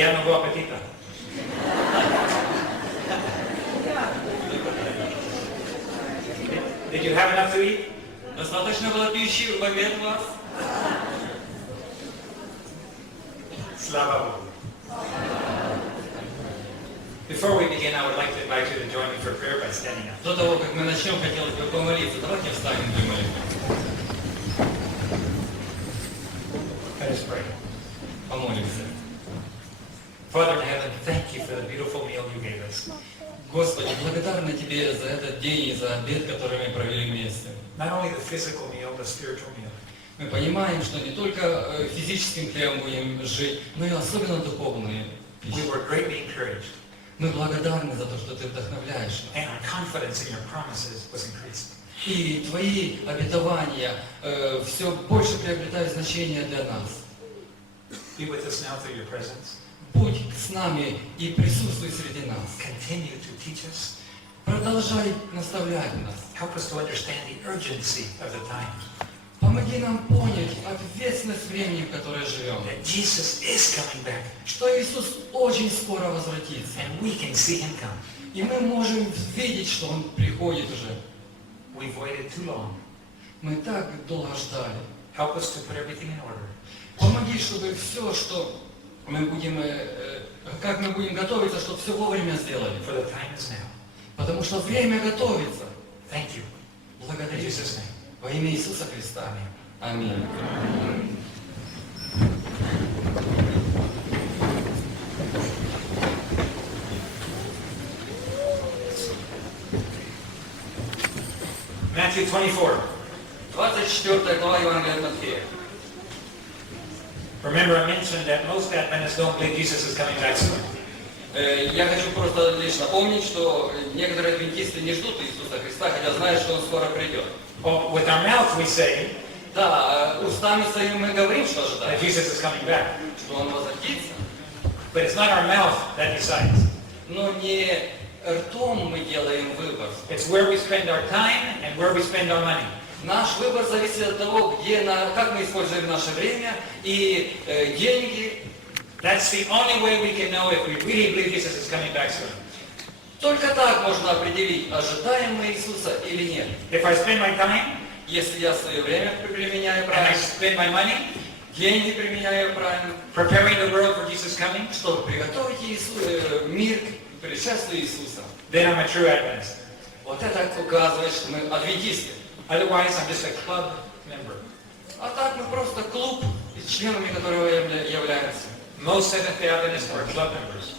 Приятного аппетита. Did you have enough to eat? Достаточно было пищи в обед у вас? Slava Bogu. Before we begin, I would like to invite you to join me for prayer by standing up. До того, как мы начнем, хотелось бы помолиться. Давайте встанем для молитвы. Let us pray. Помолимся. Father in heaven, thank you for the beautiful meal you gave us. Господи, благодарны Тебе за этот день и за обед, который мы провели вместе. Not only the physical meal, the spiritual meal. Мы понимаем, что не только физическим хлебом будем жить, но и особенно духовные We пищи. were greatly encouraged, Мы благодарны за то, что Ты вдохновляешь нас. and our confidence in your promises was increased. И Твои обетования все больше приобретают значение для нас. Be with us now through your presence. Будь с нами и присутствуй среди нас. Continue to teach us. Продолжай наставлять нас. Help us to understand the urgency of the times. Помоги нам понять ответственность времени, в которое живем. That Jesus is coming back, Что Иисус очень скоро возвратится. and we can see him come. И мы можем видеть, что Он приходит уже. We've waited too long. Мы так долго ждали. Help us to put everything in order. Помоги, чтобы все, что мы будем, как мы будем готовиться, чтобы все вовремя сделали. For the time is now. Потому что время готовится. Thank you. In Благодарю Jesus' Тебя. name. Во имя Иисуса Христа. Аминь. Matthew 24. 24 глава Евангелия от Матфея. Remember, I mentioned that most Adventists don't believe Jesus is coming back soon. Я хочу просто лишь напомнить, что некоторые адвентисты не ждут Иисуса Христа, хотя знают, что Он скоро придет. Well, with our mouth we say Да, устами своими мы говорим, что that ожидаем, Jesus is coming back. что Он возвратится, But it's not our mouth that decides. но не ртом мы делаем выбор. It's where we spend our time and where we spend our money. Наш выбор зависит от того, как мы используем наше время и деньги. That's the only way we can know if we really believe Jesus is coming back soon. Только так можно определить, ожидаем мы Иисуса или нет. If I spend my time Если я свое время применяю and I правильно, spend my money деньги применяю правильно, preparing the world for Jesus coming, чтобы приготовить мир к пришествию Иисуса. then I'm a true Adventist. Вот это указывает, что мы адвентисты. Otherwise, I'm just a club member. А так мы просто клуб, членами которого являемся. Most Seventh-day Adventists are club members.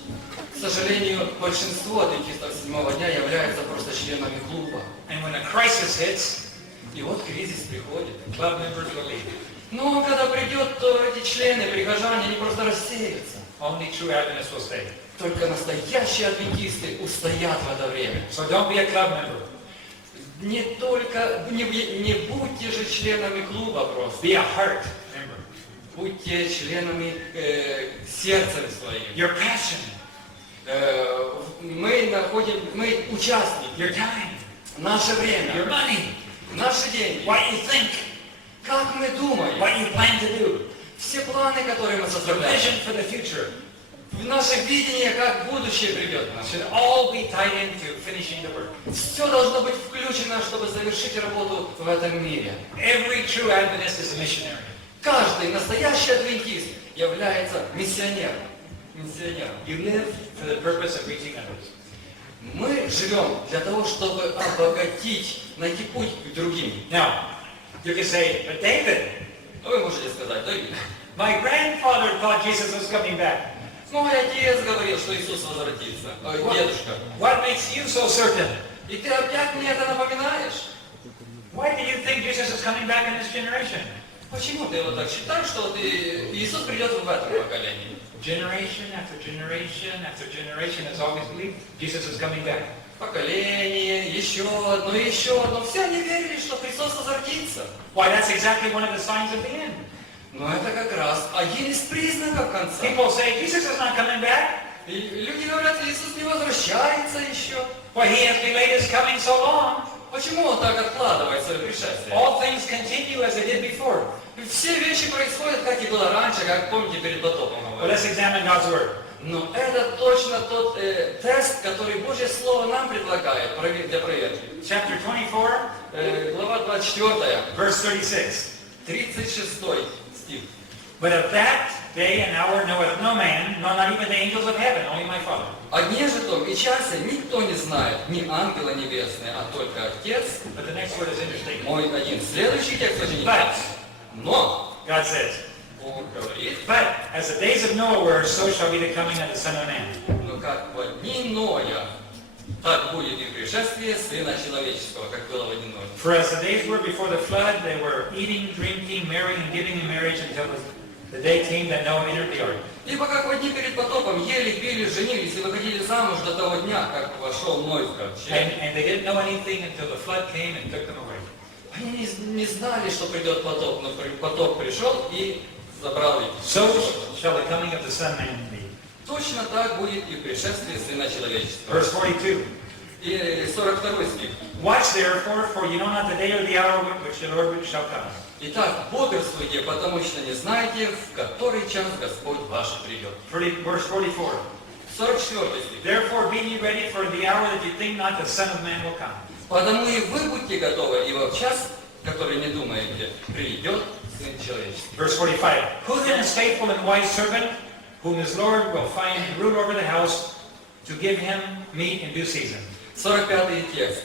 К сожалению, большинство адвентистов седьмого дня являются просто членами клуба. And when a crisis hits, И вот кризис приходит. club members will leave. Но когда придет, то эти члены, прихожане, они просто рассеются. Only true Adventists will stay. Только настоящие адвентисты устоят в это время. So don't be a club member. Не будьте же членами клуба просто. Be a heart member. Будьте членами сердцем своим. Your passion, Мы участники. your time, Наше your время, money, наши деньги. what you think, Как мы думаем, what you plan to do, все планы, которые мы the составляем, vision for the future наше видение, как будущее придет к нам. should all be tied into finishing the work. Все должно быть включено, чтобы завершить работу в этом мире. Every true Adventist is a missionary. Каждый настоящий адвентист является миссионером. You live for the purpose of reaching others. Мы живем для того, чтобы обогатить, найти путь к другим. Now, you can say, but David, Вы можете сказать, да, my grandfather thought Jesus was coming back. мой отец говорил, что Иисус возвратится. Дедушка. What makes you so certain? И ты опять мне это напоминаешь? Why do you think Jesus is coming back in this generation? Почему ты вот так считаешь, что Иисус придет в этом поколении? Generation after generation after generation has always believed Jesus is coming back. Поколение, еще одно. Все они верили, что Христос возвратится. Why, that's exactly one of the signs of the end. Но это как раз один из признаков конца. People say, Jesus is not coming back. И люди говорят, Иисус не возвращается еще. Why, he has delayed his coming so long. Почему он так откладывает свое пришествие? All things continue as they did before. Все вещи происходят, как и было раньше, как помните перед потопом Well, говорили. let's examine God's word. Но это точно тот тест, который Божье Слово нам предлагает для проверки. Chapter 24, Глава 24, verse 36. 36 стих. But of that day and hour knoweth no man, nor not even the angels of heaven, only my Father. О дне же том и часе никто не знает, ни ангела небесные, а только Отец. But the next word is interesting. Мой один. Следующий текст очень But, интересный. Но, God says, Бог говорит, but as the days of Noah were, so shall be the coming of the Son of Man. но как во дни Ноя, так будет и пришествие Сына Человеческого, как было во дни Ноя. For as the days were before the flood, they were eating, drinking, marrying, and giving in marriage until the day came that Noah entered the ark. Ибо как во дни перед потопом ели, пили, женились и выходили замуж до того дня, как вошел Ной в ковчег. And they didn't know anything until the flood came and took them away. Они не знали, что придет потоп, но потоп пришел и забрал их. So shall the coming of the Son of Man be. Точно так будет и пришествие Сына Человеческого. Verse 42. И 42 стих. Watch therefore, for you know not the day or the hour which the Lord shall come. Итак, бодрствуйте, потому что не знаете, в который час Господь ваш придет. Verse 44. 44 стих. Therefore be ye ready, for the hour that you think not the Son of Man will come. Потому и вы будьте готовы, ибо в час, который не думаете, придет Сын Человеческий. Verse 45. Who then is faithful and wise servant, whom his Lord will find rule over the house, to give him meat in due season? 45 текст.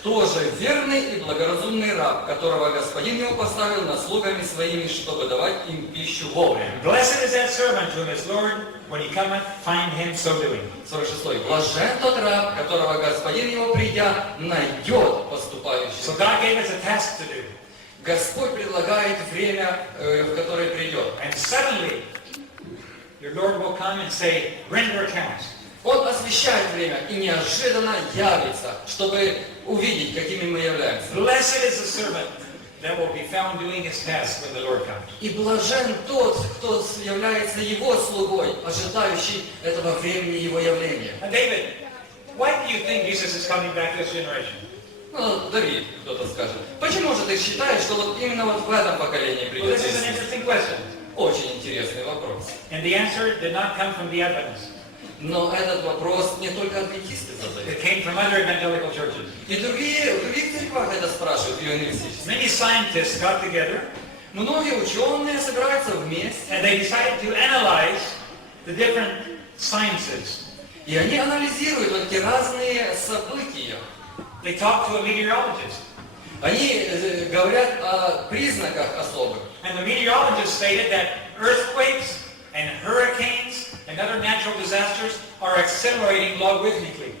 Кто же верный и благоразумный раб, которого Господин его поставил над слугами своими, чтобы давать им пищу вовремя? Blessed is that servant whom his Lord, when he cometh, find him so doing. 46. Блажен тот раб, которого Господин его придя, найдет поступающим. So God gave us a task to do. Господь предлагает время, в которое придет. And suddenly, your Lord will come and say, render accounts. Он освещает время и неожиданно явится, чтобы увидеть, какими мы являемся. Blessed is the servant that will be found doing his task when the Lord comes. И блажен тот, кто является его слугой, ожидающий этого времени его явления. Now, David, why do you think Jesus is coming back to this generation? Ну, Давид, кто-то скажет, почему же ты считаешь, что вот именно вот в этом поколении Well, придет this is an Иисус? interesting question. Очень интересный вопрос. And the answer did not come from the Adventists. Но этот вопрос не только адвентисты It задают. came from other evangelical churches. И в других церквах это спрашивают, евангелистических. Many scientists got together Многие ученые собираются вместе, and they decided to analyze the different sciences. и они анализируют вот эти разные события. They talked to a meteorologist. Они говорят о признаках особых. And the meteorologist stated that earthquakes and hurricanes and other natural disasters are accelerating logarithmically.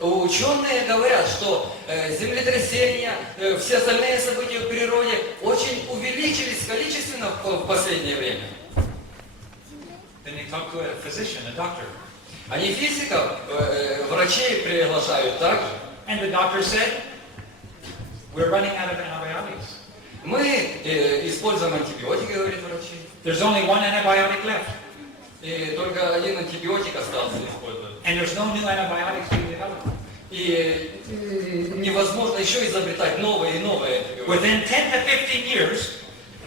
Ученые говорят, что землетрясения, все остальные события в природе очень увеличились количественно в последнее время. Then they talked to a physician, a doctor. Они физиков, врачей приглашают также. And the doctor said, we're running out of antibiotics. Мы используем антибиотики, говорит врачи. There's only one antibiotic left. И только один антибиотик остался использовать. And there's no new antibiotics being developed. И невозможно еще изобретать новые и новые антибиотики. Within 10 to 15 years,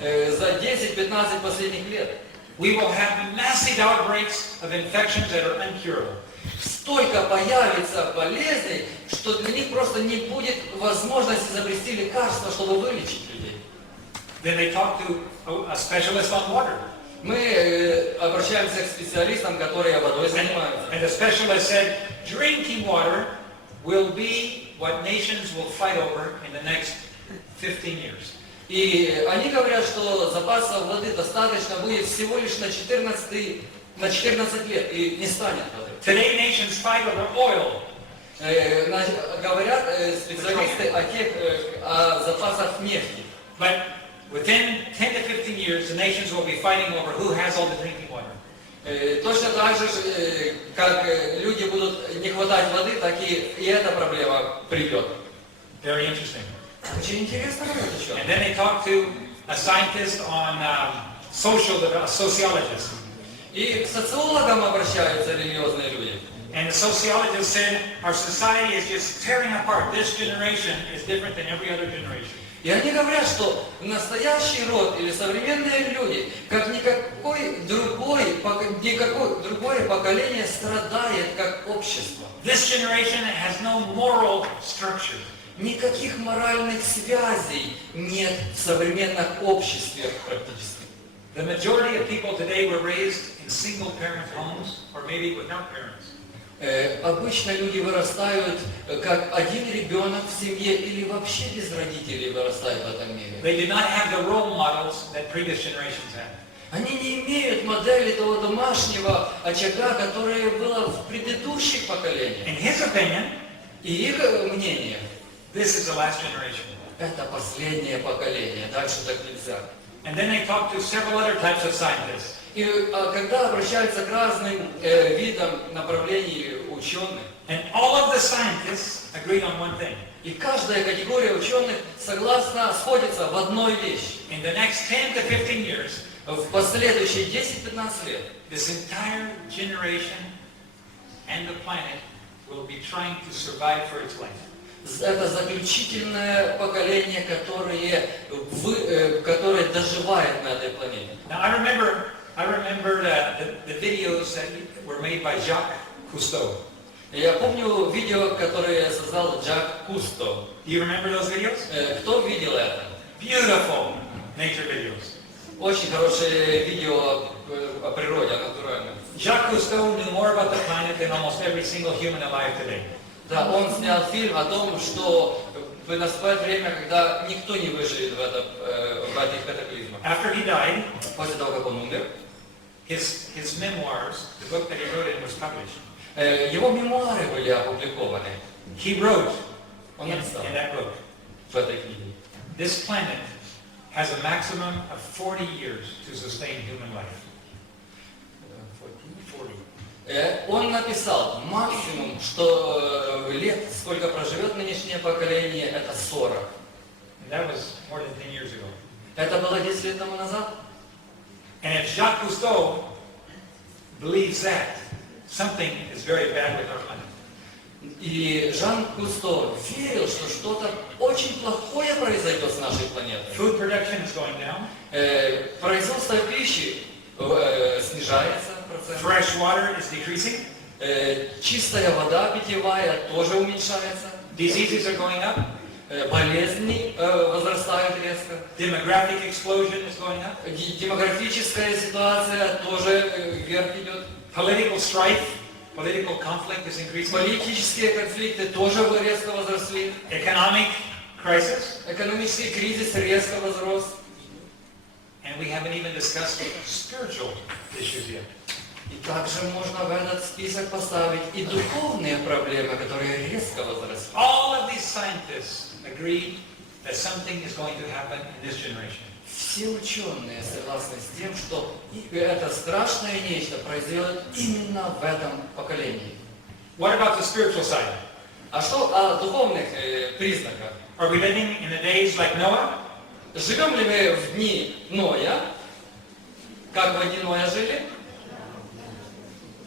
За 10-15 последних лет we will have massive outbreaks of infections that are incurable. столько появится болезней, что для них просто не будет возможности изобрести лекарства, чтобы вылечить людей. Then they talk to a specialist on water. Мы обращаемся к специалистам, которые водой занимаются. And the specialist said, drinking water will be what nations will fight over in the next 15 years. И они говорят, что запасов воды достаточно будет всего лишь на 14 лет, и не станет воды. Today nations fight over oil. Говорят специалисты о запасах нефти. But within 10 to 15 years, the nations will be fighting over who has all the drinking water. Точно так же, как люди будут не хватать воды, так и эта проблема придет. Very interesting. Очень интересно это что. And then they talked to a scientist on sociologist. И к социологам обращаются религиозные люди. And the sociologist said, our society is just tearing apart. This generation is different than every other generation. И они говорят, что настоящий род или современные люди, как никакое другое поколение страдает как общество. This generation has no moral structure. Никаких моральных связей нет в современном обществе практически. The majority of people today were raised in single-parent homes or maybe without parents. Обычно люди вырастают как один ребенок в семье или вообще без родителей вырастают в этом мире. They did not have the role models that previous generations had. Они не имеют модели того домашнего очага, которое было в предыдущих поколениях. In his opinion, И их мнение, this is the last generation. это последнее поколение, дальше так нельзя. And then they talked to several other types of scientists. И когда обращаются к разным видам направлений ученых, And all of the scientists agreed on one thing. и каждая категория ученых сходится в одной вещи. In the next 10 to 15 years, В последующие 10-15 лет this entire generation and the planet will be trying to survive for its life. это заключительное поколение, которое доживает на этой планете. Now I remember the videos that were made by Jacques Cousteau. Я помню видео, которое создал Жак Кусто. Do you remember those videos? Кто видел это? Beautiful nature videos. Очень хорошее видео о природе, о натуральном. Jacques Cousteau knew more about the planet than almost every single human alive today. Да, он снял фильм о том, что наступает время, когда никто не выживет в этих катаклизмах. After he died, После того, как он умер, his memoirs, the book that he wrote in, was published. его мемуары были опубликованы. He wrote Он in написал that book, в этой книге. this planet has a maximum of 40 years to sustain human life. 40. Он написал максимум, что лет, сколько проживет нынешнее поколение, это 40. And that was more than 10 years ago. Это было 10 лет тому назад. And if Jacques Cousteau believes that, something is very bad with our planet. И Жан Кусто верил, что что-то очень плохое произойдет с нашей планетой. Food production is going down. Производство пищи снижается процент. Fresh water is decreasing. Чистая вода питьевая тоже уменьшается. Diseases are going up. Болезни возрастают резко. Demographic explosion is going up. Демографическая ситуация тоже вверх идет. Political strife, political conflict is increasing. Политические конфликты тоже резко возросли. Economic crisis. Экономический кризис резко возрос. And we haven't even discussed spiritual issues yet. И также можно в этот список поставить и духовные проблемы, которые резко возросли. All of these scientists agreed that something is going to happen in this generation. Все ученые согласны с тем, что это страшное нечто произойдет именно в этом поколении. What about the spiritual side? А что о духовных признаках? Are we living in the days like Noah? Живем ли мы в дни Ноя, как в дни Ноя жили?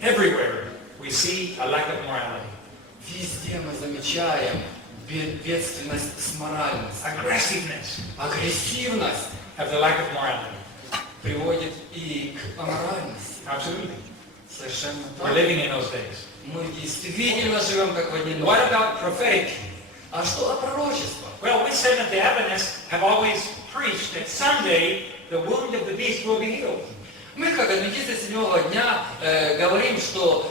Everywhere we see a lack of morality. Везде мы замечаем бедственность с моральностью. Aggressiveness Агрессивность of the lack of morality. приводит и к аморальности. Absolutely. Совершенно We're так. living in those days. Мы действительно живем как в дни What Ноя. about prophetic? А что о пророчестве? Well, we Seventh-day Adventists have always preached that someday the wound of the beast will be healed. Мы, как адвентисты седьмого дня, говорим, что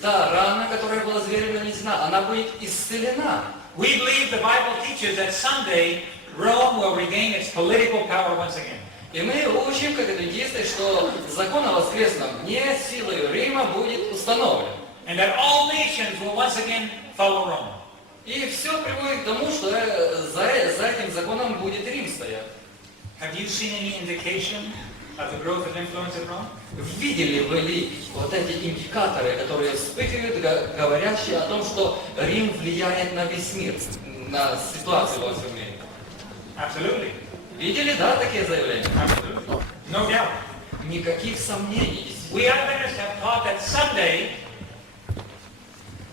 та рана, которая была зверем нанесена, она будет исцелена. We believe the Bible teaches that someday Rome will regain its political power once again. И мы учим, как адвентисты, что закон о воскресном дне силой Рима будет установлен. And that all nations will once again follow Rome. И все приводит к тому, что за этим законом будет Рим стоять. Have you seen any indication of the growth of influence of Rome? Видели вы ли вот эти индикаторы, которые вспыхивают, говорящие о том, что Рим влияет на весь мир, на ситуацию во всем мире? Absolutely. Видели, да, такие заявления? Absolutely. No doubt. Никаких сомнений. We Adventists have taught that someday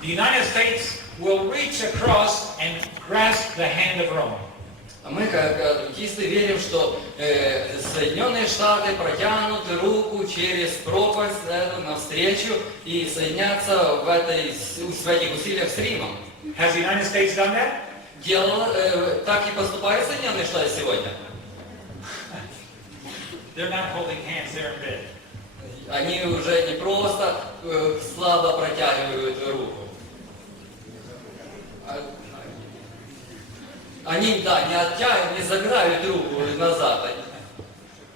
the United States will reach across and grasp the hand of Rome. А мы, как адвентисты, верим, что Соединенные Штаты протянут руку через пропасть навстречу и соединятся в этих усилиях с Римом. Has the United States done that? Так и поступают Соединенные Штаты сегодня. They're not holding hands, they're in bed. Они уже не просто слабо протягивают руку. Они, да, не оттягивают, не забирают руку назад.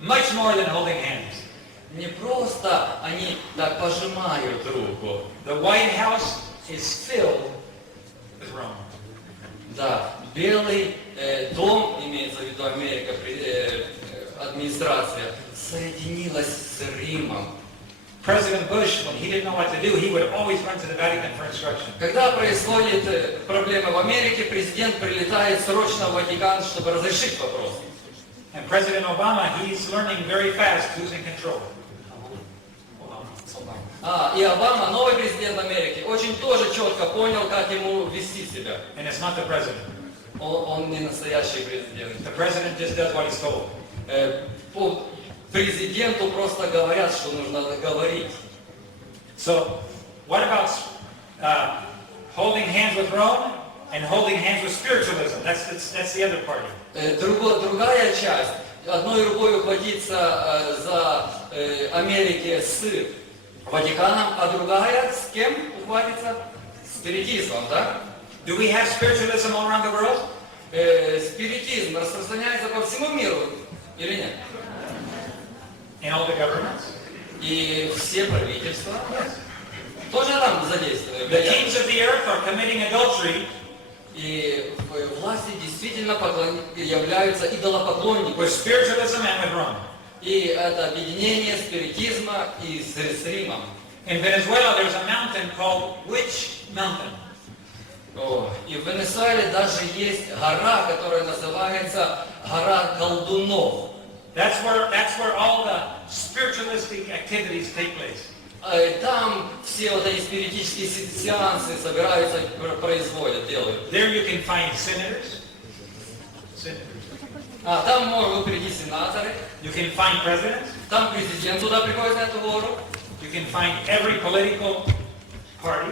Much more than holding hands. Не просто они так пожимают руку. The White House is filled with Rome. Да, Белый дом, имеется в виду Америка, администрация, соединилась с Римом. President Bush, when he didn't know what to do, he would always run to the Vatican for instruction. Когда происходит проблема в Америке, президент прилетает срочно в Ватикан, чтобы разрешить вопрос. And President Obama, he's learning very fast who's in control. И Обама, новый президент Америки, очень тоже четко понял, как ему вести себя. And it's not the president. Он не настоящий президент. The president just does what he's told. По президенту просто говорят, что нужно говорить. So, what about holding hands with Rome and holding hands with spiritualism? That's the other party. Другая часть. Одной рукой ухватиться за Америки с Ватиканом, а другая с кем ухватится? Спиритизмом, да? Do we have spiritualism all around the world? Спиритизм распространяется по всему миру, или нет? In all the governments? И все правительства тоже там задействованы. The kings of the earth are committing adultery. И власти действительно являются идолопоклонниками. With spiritualism and with Rome. И это объединение спиритизма и с Римом. In Venezuela, there's a mountain called Witch Mountain. И в Венесуэле даже есть гора, которая называется гора колдунов. That's where all the spiritualistic activities take place. Там все вот эти спиритические сеансы собираются, производят, делают. There you can find senators. Там могут прийти сенаторы. You can find presidents. Там президент туда приходит на эту гору. You can find every political party.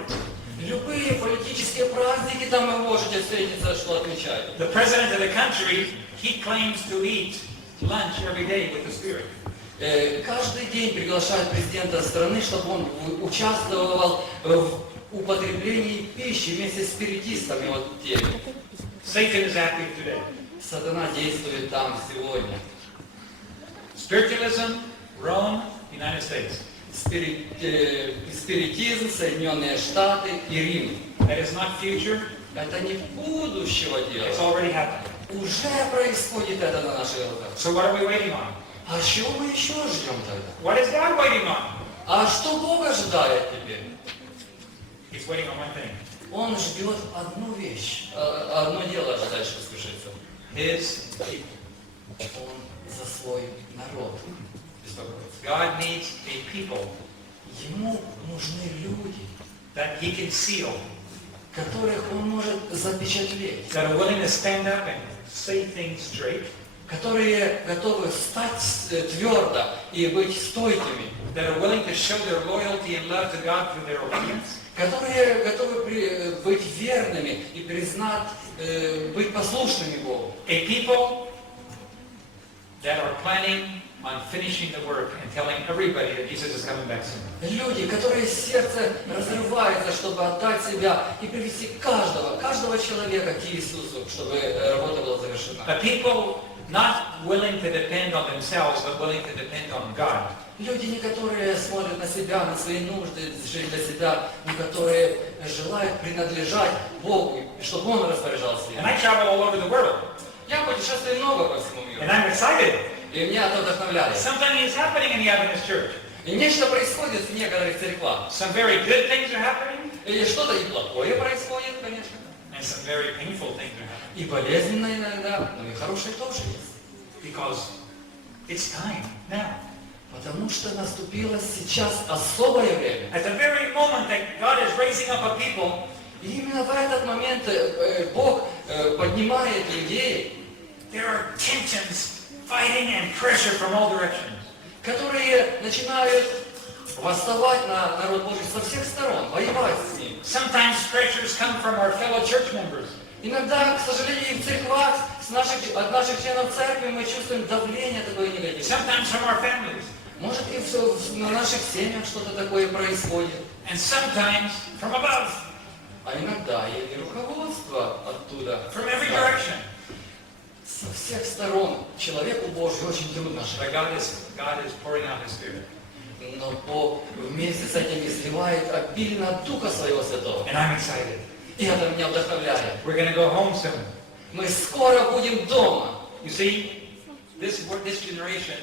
Любые политические праздники там вы можете встретиться, что отмечают. The president of the country, he claims to eat lunch every day with the Spirit. Каждый день приглашают президента страны, чтобы он участвовал в употреблении пищи вместе с спиритистами. Вот теми. Satan is active today. Сатана действует там сегодня. Spiritualism, Rome, United States. Спиритизм, Соединенные Штаты и Рим. That is not future. Это не будущего дела. It's already happened. Уже происходит это на наших глазах. So what are we waiting on? А чего мы еще ждем тогда? What is God waiting on? А что Бог ожидает теперь? He's waiting on one thing. Он ждет одну вещь, одно дело ожидает, что свершится. His people. Он за свой народ беспокоится. God needs a people Ему нужны люди, that He can seal, которых Он может запечатлеть, that are willing to stand up and say things straight, которые готовы встать твердо и быть стойкими, that are willing to show their loyalty and love to God through their obedience, которые готовы быть верными и признать, быть послушными Богу. a people that are planning on finishing the work and telling everybody that Jesus is coming back soon. Люди, которые сердце разрывается, чтобы отдать себя и привести каждого человека к Иисусу, чтобы работа была завершена. A people not willing to depend on themselves, but willing to depend on God. Люди, не которые смотрят на себя, на свои нужды, жить для себя, но которые желают принадлежать Богу, чтобы Он распоряжался ими. And I travel all over the world, Я путешествую много по всему миру, and I'm excited. и меня это вдохновляет. Something is happening in the Adventist church. И нечто происходит в некоторых церквах. Some very good things are happening, И что-то и плохое происходит, конечно. and some very painful things are happening. И болезненно иногда, но и хорошее тоже есть. Because it's time now. Потому что наступило сейчас особое время. At the very moment that God is raising up a people, И именно в этот момент Бог поднимает людей, there are tensions, fighting and pressure from all directions. которые начинают восставать на народ Божий со всех сторон, воевать с ним. Sometimes pressures come from our fellow church members. Иногда, к сожалению, и в церквах от наших членов церкви мы чувствуем давление такое негативное. Sometimes from our families. Может и на наших семьях что-то такое происходит. And sometimes from above. А иногда и руководство оттуда. From every direction. Со всех сторон человеку Божию очень трудно жить. But God is pouring out His Spirit. Но Бог вместе с этим изливает обильно Духа Своего Святого. And I'm excited. И это меня вдохновляет. We're going to go home soon. Мы скоро будем дома. You see, this generation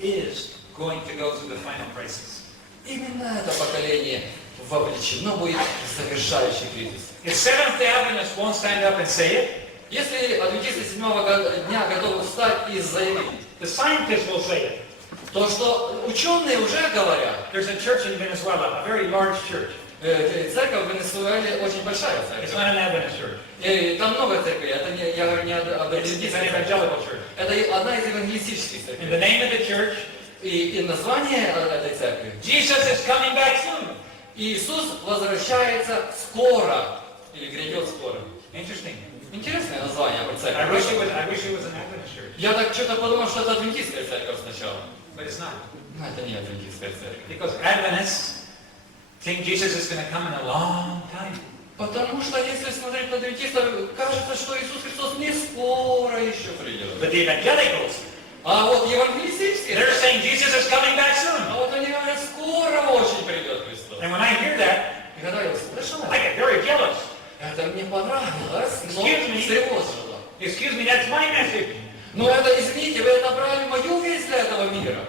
is going to go through the final crisis. Именно это поколение вовлечено будет в завершающий кризис. If Seventh-day Adventists won't stand up and say it, Если адвентисты седьмого дня готовы встать и заявить, the scientists will say it. то, что ученые уже говорят, There's a church in Venezuela, a very large church. церковь в Венесуэле очень большая It's церковь. not an Adventist church. Там много церквей, это не, я говорю не об It's an адвентистской церкви. evangelical church. Это одна из евангелистических And церквей. the name of the church, И название этой церкви. Jesus is coming back soon. Иисус возвращается скоро. Или грядет скоро. Interesting. Интересное название про I церковь. wish it was an Adventist church, Я так что-то подумал, что это адвентистская церковь сначала. but it's not. Но это не адвентистская церковь. Because Adventists think Jesus is going to come in a long time. Потому что если смотреть на адвентистов, кажется, что Иисус Христос не скоро еще придет. But the evangelicals, А вот евангелистические, they're saying Jesus is coming back soon. а вот они говорят, скоро очень придет Христос. And when I hear that, И когда я услышал I это, get very jealous. это мне понравилось, но Excuse me. встревожило. Excuse me, that's my message. Но это, извините, вы направили мою весть для этого мира.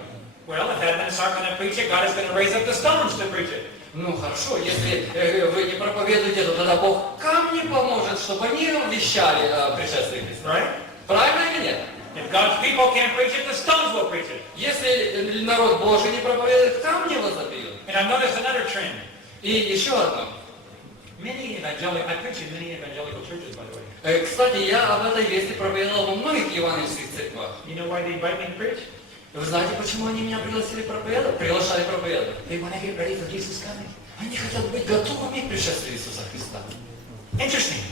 Well, if Adventists aren't going to preach it, God is going to raise up the stones to preach it. Ну хорошо, если вы не проповедуете, то тогда Бог камни поможет, чтобы они вещали о пришествии Христа. Right? Правильно или нет? If God's people can't preach it, the stones will preach it. Если народ Божий не проповедует, камни возопьют. And I've noticed another trend. И еще одно. I preach in many evangelical churches, by the way. Кстати, я об этой вести проповедовал во многих евангельских церквах. You know why they invite me to preach? Вы знаете, почему они меня приглашали проповедовать? They want to get ready for Jesus coming. Они хотят быть готовыми к пришествию Иисуса Христа. Interesting.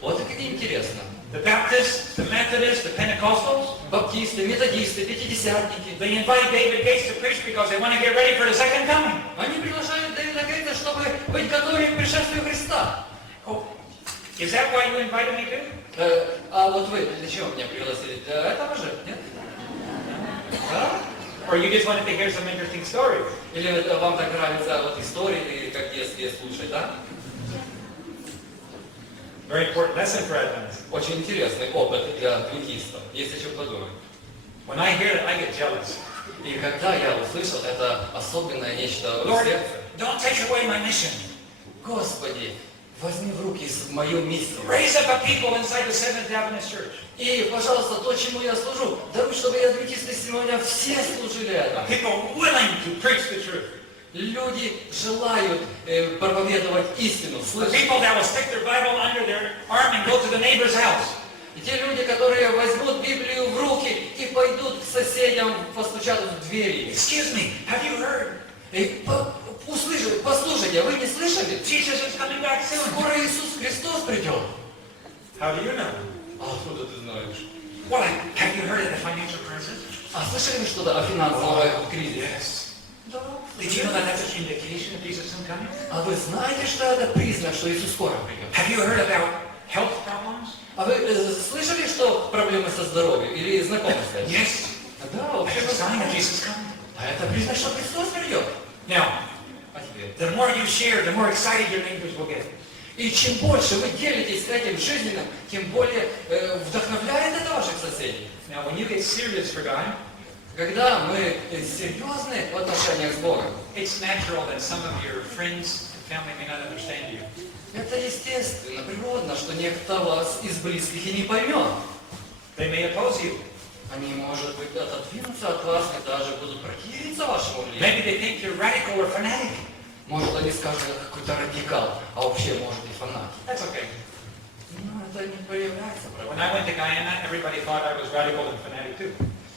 Вот и как интересно. The Baptists, the Methodists, the Pentecostals, Баптисты, методисты, пятидесятники. they invite David Gates to preach because they want to get ready for the second coming. Они приглашают Дэвида Гейтса, чтобы быть готовыми к пришествию Христа. Oh, is that why you invited me to? А вот вы для чего меня пригласили? Для этого же, нет? Да? Or you just wanted to hear some interesting stories? Или это вам так нравится вот истории, как в детстве слушать, да? Very important lesson for Adventists. Очень интересный опыт для адвентистов, если что подумать. When I hear it, I get jealous. И когда я услышал это особенное нечто в Lord, сердце, don't take away my mission. Господи, возьми в руки мою миссию. Raise up a people inside the Seventh-day Adventist Church. И, пожалуйста, то, чему я служу, даруй, чтобы и адвентисты сегодня все служили этому. People willing to preach the truth. Люди желают проповедовать истину, The слышать. people that will stick their Bible under their arm and go to the neighbor's house. И те люди, которые возьмут Библию в руки и пойдут к соседям, постучат в двери. Excuse me, have you heard? И послушайте, вы не слышали? Jesus is coming back soon. Скоро Иисус Христос придет. How do you know? А откуда ты знаешь? Well, have you heard of the financial crisis? А слышали вы что-то о финансовом кризисе? Yes. Да. Did you know that that's an indication of Jesus soon coming? А вы знаете, что это признак, что Иисус скоро придет? Have you heard about health problems? А вы слышали, что проблемы со здоровьем? Или знакомы с этим? Yes. Да, вообще That's a sign of Jesus coming. А это признак, что Христос придет. Now, А теперь? the more you share, the more excited your neighbors will get. И чем больше вы делитесь этим жизненным, тем более вдохновляет это ваших соседей. Now, when you get serious for God, Когда мы серьезны в отношениях с Богом, it's natural that some of your friends and family may not understand you. это естественно, природно, что некто вас из близких и не поймет. They may oppose you. Они, может быть, отодвинутся от вас и даже будут противиться вашему влиянию. Maybe they think you're radical or fanatic. Может, они скажут, я какой-то радикал, а вообще, может, и фанат. That's okay. Ну, это не проявляется. When I went to Guyana, everybody thought I was radical and fanatic too.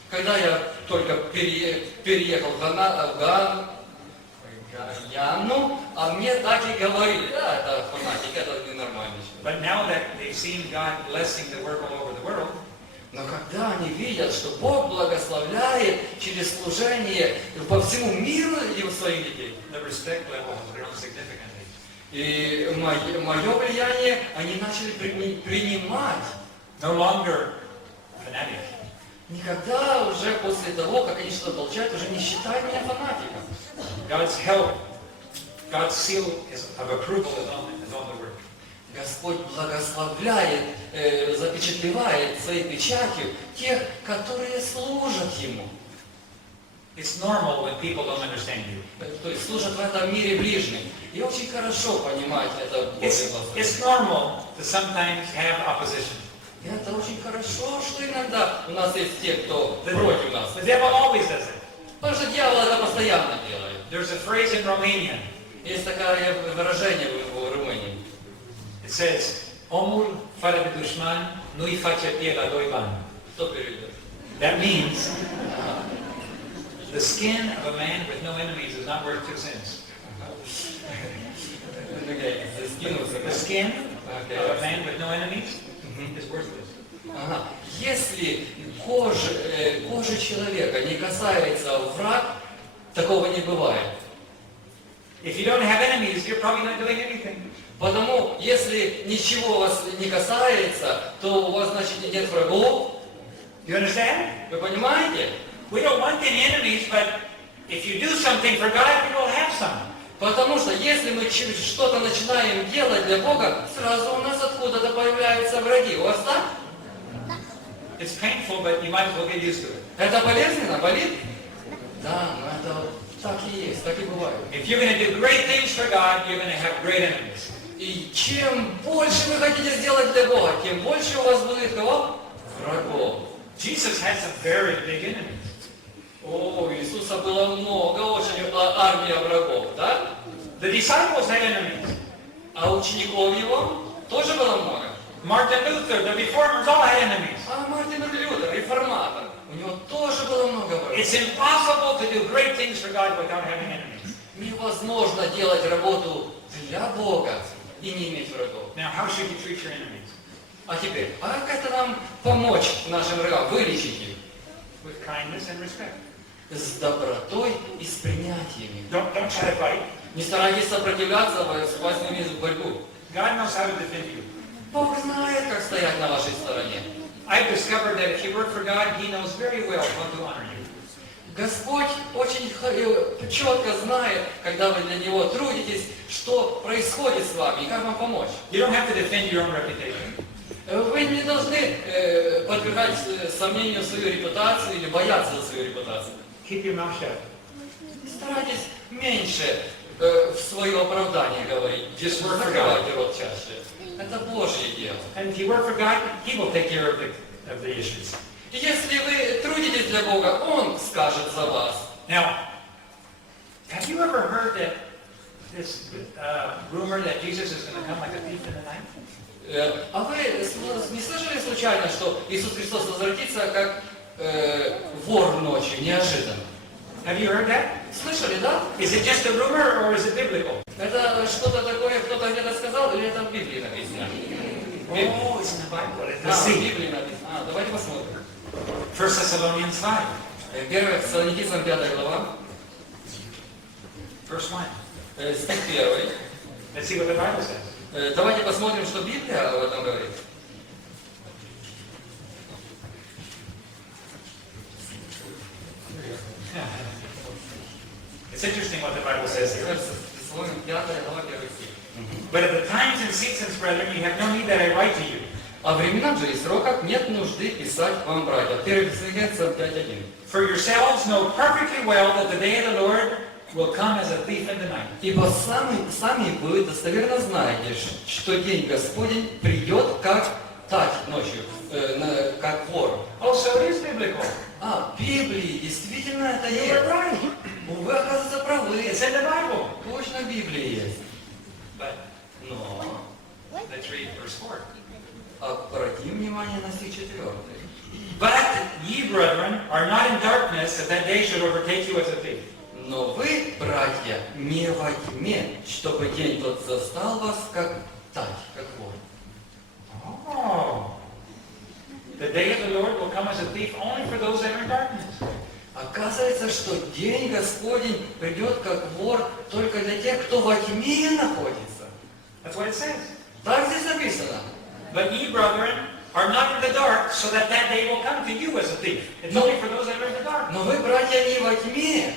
Когда я только переехал в Гаяну, а мне так и говорили, да, это фанатик, это ненормально. But now that they've seen God blessing the work all over the world, но когда они видят, что Бог благословляет через служение по всему миру его своих детей, the respect level has grown significantly. и мое влияние они начали принимать. No longer fanatic. Никогда уже после того, как они что-то получают, уже не считают меня фанатиком. God's help, God's seal of approval is on the work. Господь благословляет, запечатлевает своей печатью тех, которые служат Ему. It's normal when people don't understand you. То есть служат в этом мире ближним. И очень хорошо понимать это Божье благословение. It's normal to sometimes have opposition. И это очень хорошо, что иногда у нас есть те, кто против нас. The devil always does it. Потому что дьявол это постоянно делает. There's a phrase in Romanian. Есть такое выражение в Румынии. It says, omul fără de dușman nu-i face pie la doi bani. Кто переведет? That means the skin of a man with no enemies is not worth two cents. The skin of a man with no enemies is worthless. Ага. Если кожи человека не касается враг, такого не бывает. If you don't have enemies, you're probably not doing anything. Потому, если ничего вас не касается, то у вас, значит, нет врагов. You understand? Вы понимаете? We don't want any enemies, but if you do something for God, you will have some. Потому что если мы что-то начинаем делать для Бога, сразу у нас откуда-то появляются враги. У вас так? It's painful, but you might as well get used to it. Это болезненно, болит? Да, но это так и есть, так и бывает. If you're going to do great things for God, you're going to have great enemies. И чем больше вы хотите сделать для Бога, тем больше у вас будет кого? Врагов. Jesus had some very big enemies. О, у Иисуса было много, очень армия врагов, да? The disciples had enemies. А учеников его тоже было много. Martin Luther, the reformers all had enemies. А Мартин Лютер, реформатор, у него тоже было много врагов. It's impossible to do great things for God without having enemies. Невозможно делать работу для Бога и не иметь врагов. Now, how should you treat your enemies? А теперь, а как это нам помочь нашим врагам, вылечить их? With kindness and respect. С добротой и с принятиями. Don't try to fight. Не старайтесь сопротивляться, вступать с ними в борьбу. God knows how to defend you. Бог знает, как стоять на вашей стороне. I've discovered that if you work for God, He knows very well how to honor you. Господь очень четко знает, когда вы для Него трудитесь, что происходит с вами и как вам помочь. You don't have to defend your own reputation. Вы не должны подвергать сомнению свою репутацию или бояться за свою репутацию. Keep your mouth shut. Старайтесь меньше в свое оправдание говорить. Just work for Закрывайте God. рот чаще. Это Божье дело. And if you work for God, He will take care of the issues. И если вы трудитесь для Бога, Он скажет за вас. Now, have you ever heard that this rumor that Jesus is going to come like a thief in the night? А вы не слышали случайно, что Иисус Христос возвратится как вор ночью, неожиданно? Have you heard that? Слышали, да? Is it just a rumor or is it biblical? Это что-то такое, кто-то где-то сказал, или это в Библии написано? Oh, it's in the Bible. Да, Let's в see. Библии написано. Давайте посмотрим. 1 Thessalonians 5, 1 Фессалоникийцам 5 глава, verse 1. стих 1. Let's see what the Bible says. Давайте посмотрим, что Библия об этом говорит. It's interesting what the Bible says here. 1 Фессалоникийцам 5 глава, 1 стих. But at the times and seasons, brethren, you have no need that I write to you. О временах же и сроках нет нужды писать вам, братья. 1 Фессалоникийцам 5:1. For yourselves know perfectly well that the day of the Lord will come as a thief in the night. Ибо сами вы достоверно знаете, что день Господень придет как тать ночью, как вор. Oh, so it is biblical. А, в Библии действительно это You есть. were right. Вы, оказывается, правы. It's in the Bible. Точно в Библии есть. But Но let's read verse 4. Обратим внимание на стих 4. But ye, brethren, are not in darkness, that that day should overtake you as a thief. Но вы, братья, не во тьме, чтобы день тот застал вас, как тать, как вор. Oh. The day of the Lord will come as a thief only for those that are in darkness. Оказывается, что день Господень придет как вор только для тех, кто во тьме находится. That's what it says. Так здесь написано. But ye, brethren, are not in the dark, so that that day will come to you as a thief. It's only for those that are in the dark. Но вы, братья, не во тьме.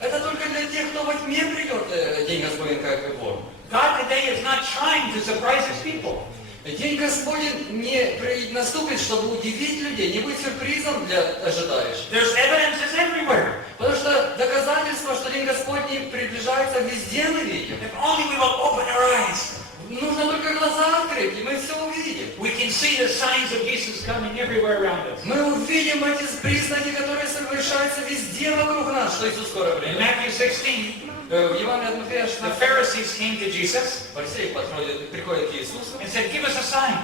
Это только для тех, кто во тьме придет день Господень как вор. God today is not trying to surprise his people. День Господень не наступит, чтобы удивить людей, не быть сюрпризом для ожидающих. There's evidences everywhere. Потому что доказательства, что День Господний приближается, везде мы видим. If only we will open our eyes. Нужно только глаза открыть, и мы все увидим. We can see the signs of Jesus coming everywhere around us. Мы увидим эти признаки, которые совершаются везде вокруг нас, что Иисус скоро In придет. Matthew 16, В Евангелии от Матфея the 16 Pharisees came to Jesus фарисеи приходят к Иисусу and said, "Give us a sign."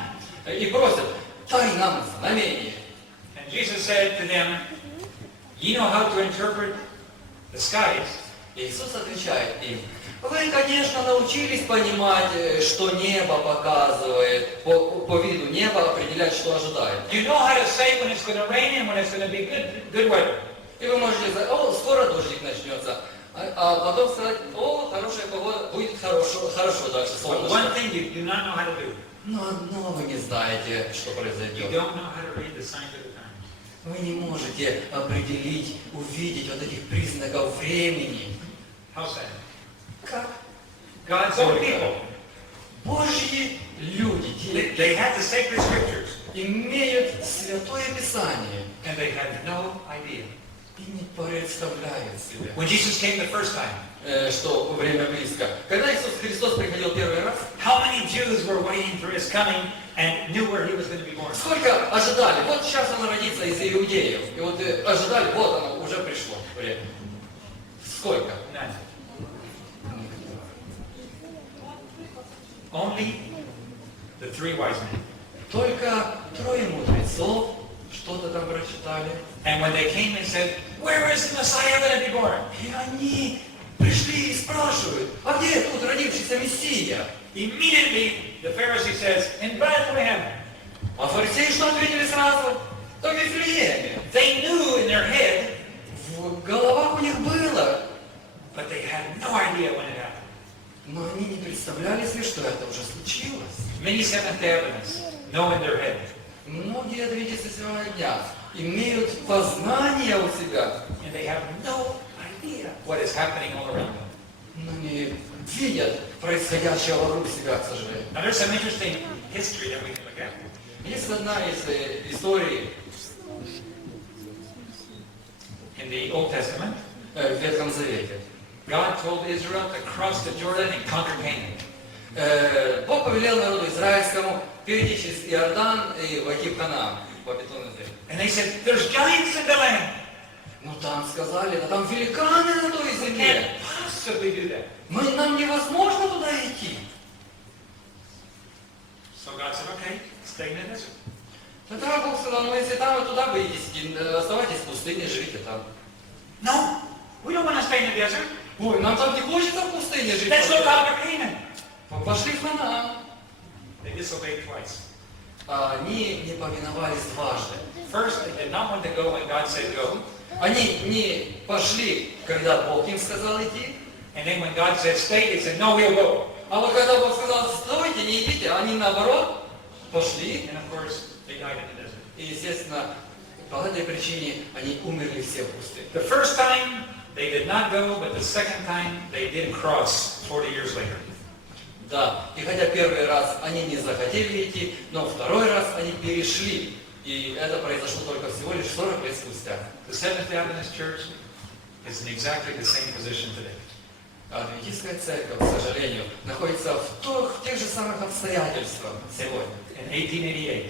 и просят: дай нам знамение. And Jesus said to them, "Ye know how to interpret the skies, Иисус отвечает им: вы, конечно, научились понимать, что небо показывает, по виду неба определять, что ожидает. you know how to say when it's going to rain and when it's going to be good weather. И вы можете сказать: о, скоро дождик начнется. А потом сказать: о, хорошая погода, будет хорошо дальше, But солнышко. one thing you do not know how to do. Но одно вы не знаете, что You произойдет. don't know how to read the signs of the times. Вы не можете определить, увидеть вот этих признаков времени. How sad. Как? God's own people. Божьи люди, They had the sacred scriptures, имеют Святое Писание and they had no idea. и не представляют себе, When Jesus came the first time, что время близко. Когда Иисус Христос приходил первый раз, how many Jews were waiting for his coming and knew where he was going to be born? сколько ожидали? Вот сейчас он родится из иудеев. И вот ожидали, вот оно, уже пришло время. Сколько? None. Only the three wise men. Только трое мудрецов что-то там прочитали. And when they came and said, "Where is the Messiah going to be born?" И они пришли и спрашивают: а где тут родившийся Мессия? Immediately the Pharisee says, "In Bethlehem." А фарисеи что ответили сразу? В Вифлееме. They knew in their head, В головах у них было, but they had no idea when it happened. но они не представляли себе, что это уже случилось. Many Seventh-day Adventists know in their head, Многие адвентисты сегодня дня имеют познание у себя, and they have no idea what is happening all around them. но не видят происходящего вокруг себя, к сожалению. Now there's some interesting history that we can look at. Есть одна из историй In the Old Testament, в Ветхом Завете. God told Israel to cross the Jordan and conquer Canaan. Бог повелел народу израильскому перейти через Иордан и войти в Ханаан, по обетованной земле. And they said, "There's giants in the land. Ну там сказали: да там великаны на той We земле. can't possibly do that." Нам невозможно туда идти. So God said, "Okay, stay in the desert." Тогда Бог сказал: ну если там, вы туда выйдете, оставайтесь в пустыне, живите там. No, we don't want to stay in the desert. Ой, нам там не хочется в пустыне жить. Let's go conquer Canaan. Пошли в Ханаан. They disobeyed twice. Они не повиновались дважды. First, they did not want to go when God said go. Они не пошли, когда Бог им сказал идти. And then when God said stay, they said, "No, we'll go." А вот когда Бог сказал: стойте, не идите, они наоборот пошли. And of course, they died in the desert. И, естественно, по этой причине они умерли все в пустыне. The first time, they did not go, but the second time, they did cross 40 years later. Да, и хотя первый раз они не захотели идти, но второй раз они перешли. И это произошло только всего лишь 40 лет спустя. The Seventh-day Adventist Church is in exactly the same position today. Адвентистская церковь, к сожалению, находится в тех же самых обстоятельствах сегодня. In 1888.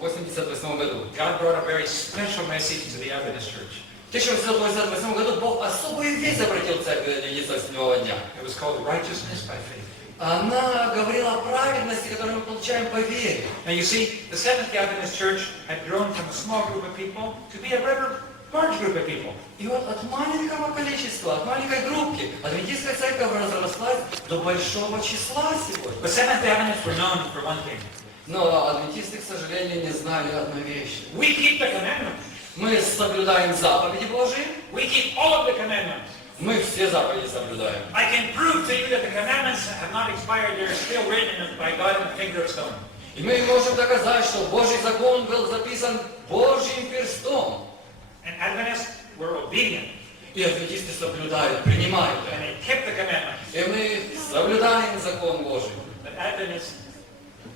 88 году God brought a very special message to the Adventist Church. В 1888 году Бог особую весть обратил в церковь единственного дня. It was called righteousness by faith. Она говорила о праведности, которую мы получаем по вере. Now you see, the Seventh-day Adventist Church had grown from a small group of people to be a rather large group of people. И вот от маленького количества, от маленькой группки, адвентистская церковь разрослась до большого числа сегодня. But Seventh-day Adventists were known for one thing. Но адвентисты, к сожалению, не знали одной вещи. We keep the commandments. Мы соблюдаем заповеди Божьи. We keep all of the commandments. Мы все заповеди соблюдаем. I can prove to you that the commandments have not expired. They're still written by God on the finger of stone. И мы можем доказать, что Божий закон был записан Божьим перстом. And Adventists were obedient. И адвентисты соблюдают, принимают And это. they kept the commandments. И мы соблюдаем закон Божий. But Adventists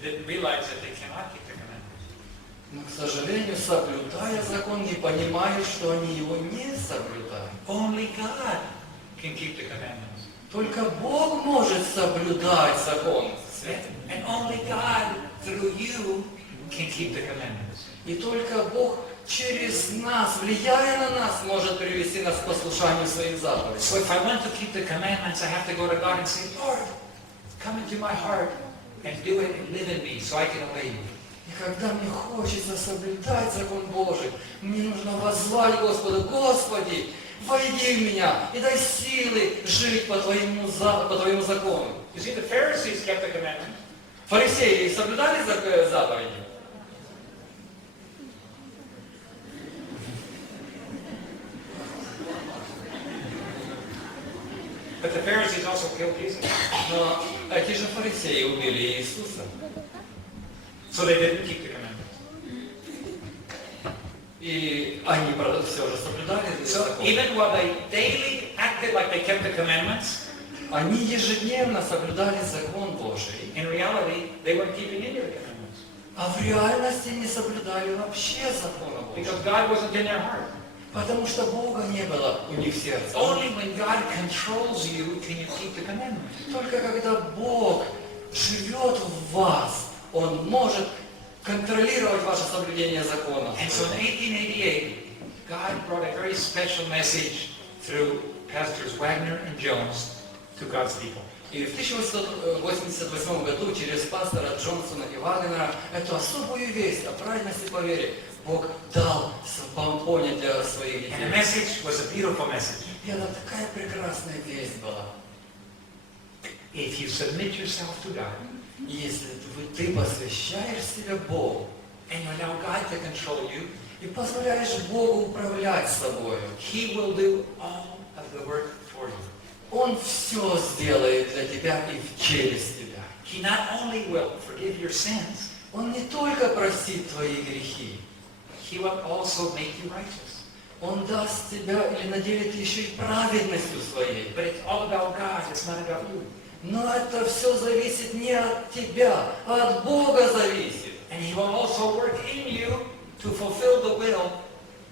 didn't realize that they cannot keep the commandments. Но, к сожалению, соблюдая закон, не понимают, что они его не соблюдают. Only God can keep the commandments. Только Бог может соблюдать закон. And only God, through you, can keep the commandments. И только Бог через нас, влияя на нас, может привести нас к послушанию своих заповедей. So if I want to keep the commandments, I have to go to God and say, Lord, come into my heart and do it and live in me so I can obey you. И когда мне хочется соблюдать закон Божий, мне нужно воззвать Господу: Господи, войди в меня и дай силы жить по Твоему закону. You see, the Pharisees kept the commandments. Фарисеи соблюдали заповеди? But the Pharisees also killed Jesus. Но эти же фарисеи убили Иисуса. So they didn't keep the commandments. И они, правда, все же соблюдали So закон. even while they daily acted like they kept the commandments, Они ежедневно соблюдали закон Божий. in reality, they weren't keeping any of the commandments. А в реальности не соблюдали вообще закона Божьего. Because God wasn't in their heart. Потому что Бога не было у них в сердце. Only when God controls you can you keep the commandments. Только когда Бог живет в вас, Он может контролировать ваше соблюдение закона. And so in 1888, God brought a very special message through Pastors Wagner and Jones to God's people. И в 1888 году через пастора Джонсона и Вагнера эту особую весть о праведности по вере Бог дал понять для своих And the детей. message was a beautiful message. И это такая прекрасная весть была. If you submit yourself to God Если ты посвящаешь себя Богу and you allow God to control you, и позволяешь Богу управлять собой, He will do all of the work for you. Он все сделает для тебя и через тебя. He not only will forgive your sins, Он не только простит твои грехи, He will also make you righteous. Он даст тебя или наделит еще и праведностью своей. But it's all about God, it's not about you. Но это все зависит не от тебя, а от Бога зависит. And He will also work in you to fulfill the will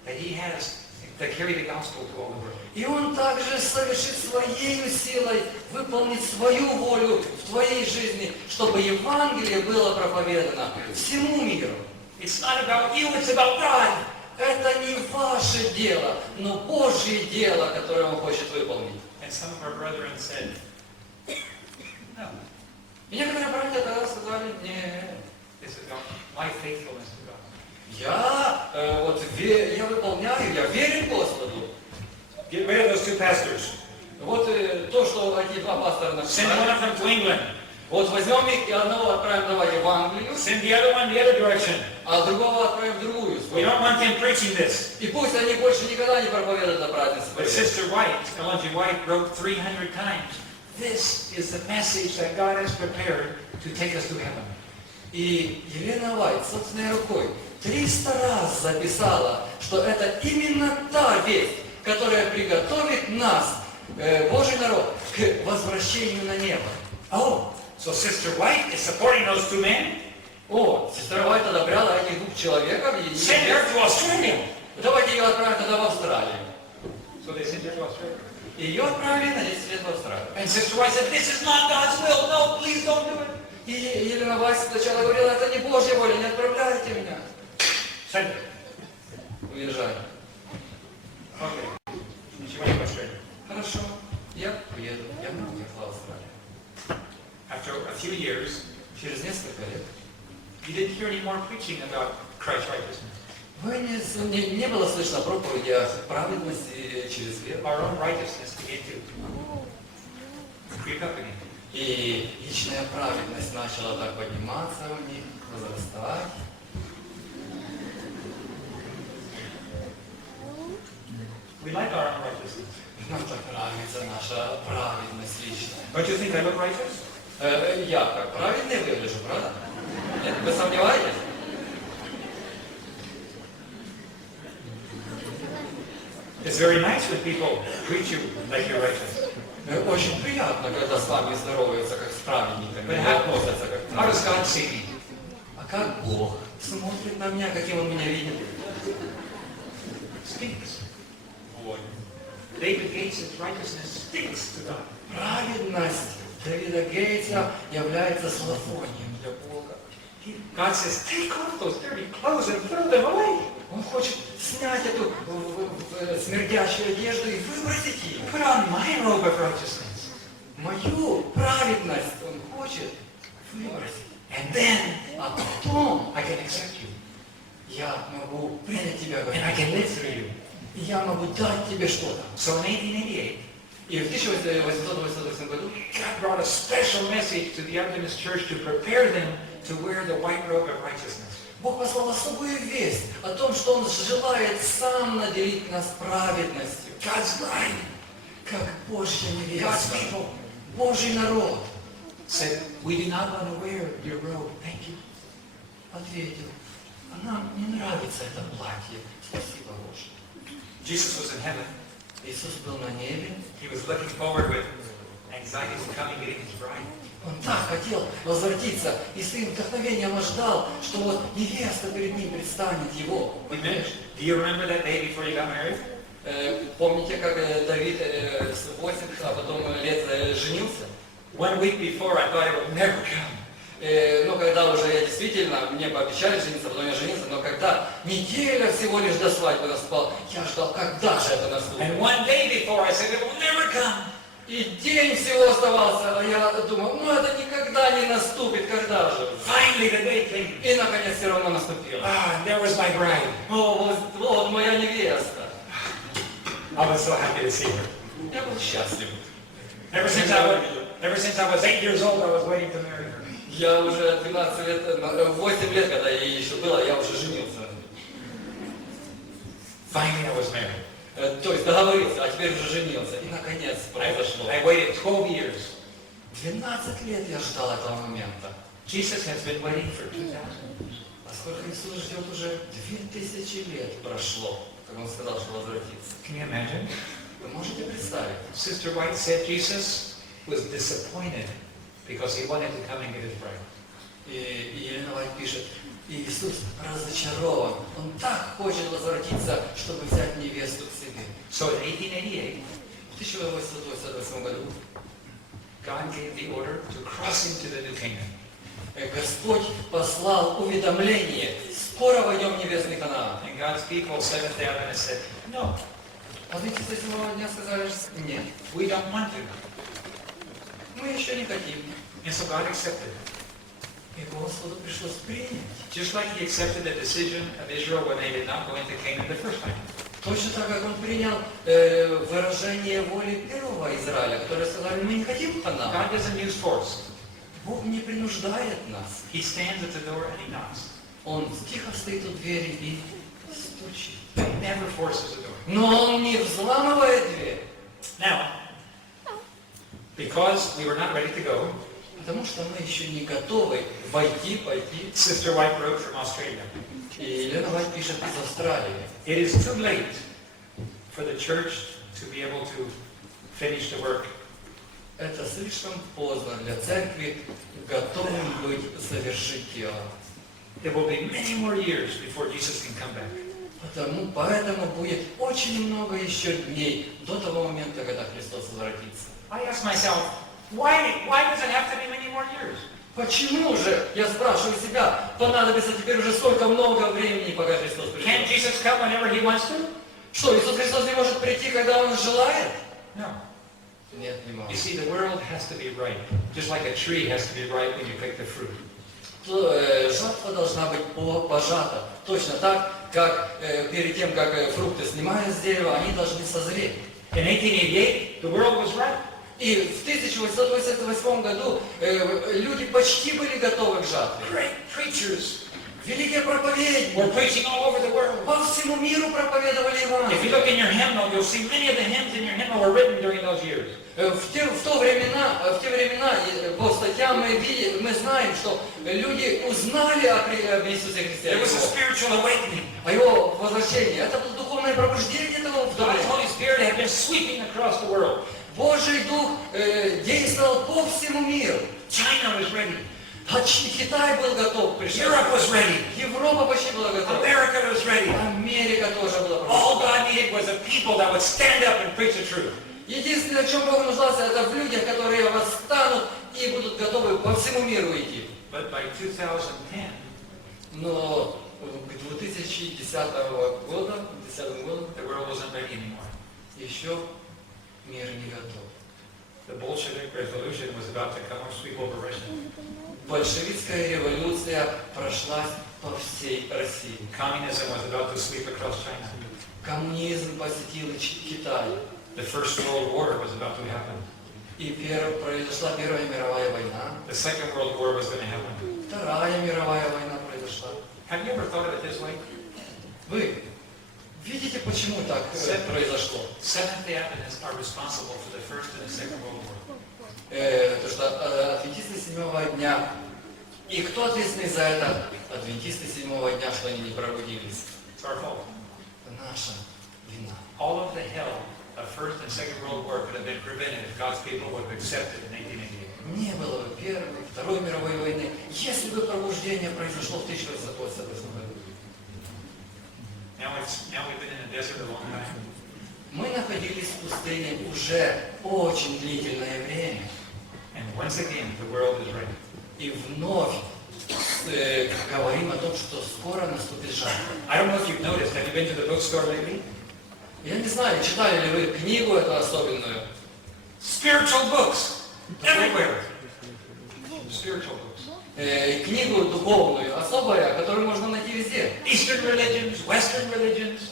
that He has to carry the gospel to all the world. И Он также совершит своей силой выполнить свою волю в твоей жизни, чтобы Евангелие было проповедано всему миру. It's not about you, it's about God. Это не ваше дело, но Божье дело, которое Он хочет выполнить. And some of our brethren said, no, И некоторые братья тогда сказали: нет, this is about my faithfulness to God. я выполняю, я верен Господу. Get rid of those two pastors. Вот то, что эти два пастора Send one написали. of them to England. Вот возьмем их и одного отправим давать Евангелию, Send the other one the other direction. а другого отправим в другую We сторону. don't want them preaching this. И пусть они больше никогда не проповедуют о праведности. But Sister White, Ellen G. White, wrote 300 times, this is the message that God has prepared to take us to heaven. И Елена Вайт собственной рукой 300 раз записала, что это именно та весть, которая приготовит нас, Божий народ, к возвращению на небо. Oh, so Sister White is supporting those two men? О, сестра Вайт одобряла этих двух человеков. Send her to Australia. Давайте ее отправим тогда в Австралию. So they sent her to Australia. И ее отправили на 10 лет в Австралию. And Sister White said, this is not God's will. No, please don't do it. И Елена Вайт сначала говорила: это не Божья воля, не отправляйте меня. Send her. Уезжай. Okay. few years, через несколько лет, you didn't hear any more preaching about Christ's righteousness. не было слышно проповеди о праведности через веру. Our own righteousness began to creep up again. И личная праведность начала так подниматься у них, возрастать. We like our own righteousness. Нам так нравится наша праведность личная. Don't you think I look righteous? Я как праведный выгляжу, правда? Нет, вы сомневаетесь? It's very nice when people treat you like you're righteous. Очень приятно, когда с вами здороваются как с праведниками, But и относятся как how does праведниками. God see me? А как Бог смотрит на меня, каким Он меня видит? Stinks. David Geitz's righteousness stinks to God. Праведность Дэвида Гейтса является зловонием для Бога. God says, take off those dirty clothes and throw them away. Он хочет снять эту смердящую одежду и выбросить ее. Put on my robe of righteousness. Мою праведность Он хочет выбросить. And then А потом I can accept you. я могу принять тебя, And I can live through you. и я могу дать тебе что-то. So in 1888, И в 1888 году God brought a special message to the Adventist church to prepare them to wear the white robe of righteousness. Бог послал особую весть о том, что Он желает сам наделить нас праведностью. God's bride, Как Божья God's невеста, people, Божий народ said, we do not want to wear your robe. Thank you. ответил, а нам не нравится это платье. Спасибо, Боже. Jesus was in heaven. Иисус был на небе. He was looking forward with anxiety to coming getting his bride. Он так хотел возвратиться, и с таким вдохновением ждал, что вот невеста перед ним предстанет его. Понимаешь? Do you remember that day before you got married? Помните, как Давид с 8, а потом лет женился? 1 week before, I thought it would never come. Ну, когда уже я действительно, мне пообещали жениться, потом я женился, но когда неделя всего лишь до свадьбы наступала, я ждал, когда же это наступит. And 1 day before, I said it will never come. И день всего оставался, а я думал, ну это никогда не наступит, когда же? Finally, the day came. И наконец все равно наступило. Ah, there was my bride. О, вот моя невеста. I was so happy to see her. Я был счастлив. Ever since I was 8 years old, I was waiting to marry her. Я уже 12 лет, 8 лет, когда ей еще было, я уже женился. Finally, I was married. То есть договорился, а теперь уже женился. И наконец произошло. I waited 12 years. 12 лет я ждал этого момента. Jesus has been waiting for 2,000. А сколько Иисус ждет уже? 2000 лет прошло, как Он сказал, что возвратится. Can you imagine? Вы можете представить? Sister White said Jesus was disappointed because he wanted to come and get his bride. И Елена Вайт пишет, Иисус разочарован. Он так хочет возвратиться, чтобы взять невесту к себе. So in 1888, В 1888 году God gave the order to cross into the new kingdom. Господь послал уведомление, скоро войдем в небесный Ханаан. And God's people, Seventh Day Adventists, said, no, Адвентисты седьмого дня сказали, нет, we don't want to. мы еще не хотим. And so God accepted it. И Господу пришлось принять. Just like he accepted the decision of Israel when they did not go into Canaan the first time. Точно так, как Он принял выражение воли первого Израиля, которые сказали, мы не хотим Ханаан. God doesn't use force. Бог не принуждает нас. He stands at the door and he knocks. Он тихо стоит у двери и стучит. He never forces the door. Но Он не взламывает дверь. Now, because we were not ready to go, Потому что мы еще не готовы пойти. Sister White wrote from Australia. И Елена Вайт пишет из Австралии. It is too late for the church to be able to finish the work. Это слишком поздно для церкви готовым быть завершить дело. There will be many more years before Jesus can come back. Поэтому будет очень много еще дней до того момента, когда Христос возвратится. I ask myself, why does it have to be many more years? Почему же, я спрашиваю себя, понадобится теперь уже столько много времени, пока Христос Can't придет? Jesus come whenever he wants to? Что, Иисус Христос не может прийти, когда Он желает? No. Нет, не могу. You see, the world has to be ripe, just like a tree has to be ripe when you pick the fruit. Жатва должна быть пожата. Точно так, как перед тем, как фрукты снимают с дерева, они должны созреть. In 1888, the world was ripe. И в 1888 году люди почти были готовы к жатве. Great preachers Великие проповедники were preaching all over the world. по всему миру проповедовали If you Евангелие. look in your hymnal, you'll see many of the hymns in your hymnal were written during those years. В те времена по статьям мы знаем, что люди узнали об Иисусе Христе, There was a spiritual awakening. о Его возвращении. Это было духовное пробуждение того в то God's время. Holy Spirit had been sweeping across the world. Божий Дух действовал по всему миру. China was ready. Китай был готов, Europe was ready. Европа почти была готова. America was ready. Америка тоже была All готова. God needed was a people that would stand up and preach the truth. Единственное, в чем Бог нуждался, это в людях, которые восстанут и будут готовы по всему миру идти. But by 2010, Но к 2010 году, the world wasn't ready anymore. еще мир не готов. The Bolshevik Revolution was about to come and sweep over Russia. Большевистская революция прошлась по всей России. Communism was about to sweep across China. Коммунизм посетил Китай. The First World War was about to happen. И произошла Первая мировая война. The Second World War was going to happen. Вторая мировая война произошла. Have you ever thought of it this way? Вы видите, почему так произошло? Seventh-day Adventists are responsible for the First and the Second World War. То, что адвентисты седьмого дня. И кто ответственный за это? Адвентисты седьмого дня, что они не пробудились. It's our fault. Это наша вина. All of the hell of First and Second World War could have been prevented if God's people would have accepted in 1888. Не было бы Первой, Второй мировой войны, если бы пробуждение произошло в 1888 году. Now we've been in the desert a long time. Мы находились в пустыне уже очень длительное время. And once again, the world is ready. И вновь говорим о том, что скоро наступит жатва. I don't know if you've noticed, have you been to the bookstore lately? Я не знаю, читали ли вы книгу эту особенную? Spiritual books everywhere. Spiritual books. Книгу духовную, особая, которую можно найти везде. Eastern religions, Western religions.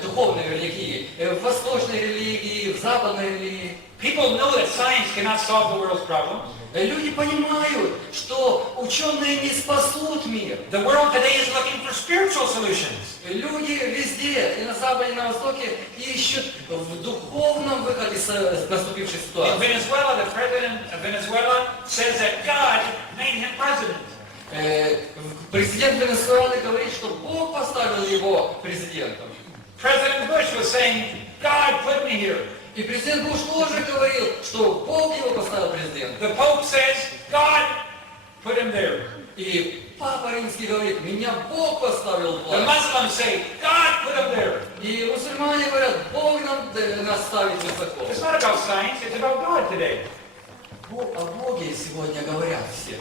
Духовные религии, в восточной религии, в западной религии. People know that science cannot solve the world's problems. Люди понимают, что ученые не спасут мир. The world today is looking for spiritual solutions. Люди везде, и на Западе, и на Востоке, ищут в духовном выходе из наступившей In ситуации. Venezuela, the president of Venezuela says that God made him president. Президент Венесуэлы говорит, что Бог поставил его президентом. President Bush was saying, God put me here. И президент Буш тоже говорил, что Бог его поставил президентом. The Pope says, God put him there. И Папа Римский говорит, меня Бог поставил в The власть. Muslims say, God put him there. И мусульмане говорят, Бог нас ставит высоко. It's not about science, it's about God today. О Боге сегодня говорят все.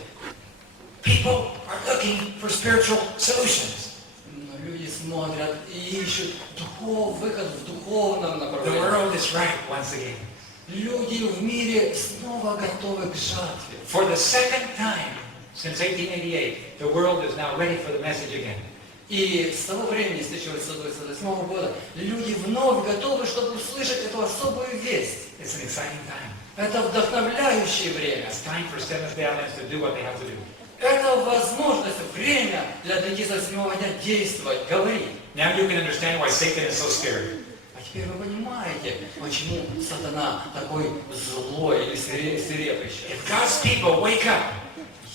People are looking for spiritual solutions. Но люди смотрят и ищут выход в духовном The направлении. world is ripe once again. Люди в мире снова готовы к жатве. For the second time since 1888, the world is now ready for the message again. И с того времени, с 1888 года, люди вновь готовы, чтобы услышать эту особую весть. It's an exciting time. Это вдохновляющее время. It's time for Seventh-day Adventists to do what they have to do. Это возможность, время для адвентистов седьмого дня действовать, говорить. Now you can understand why Satan is so scared. А теперь вы понимаете, почему сатана такой злой или свирепый сейчас. If God's people wake up,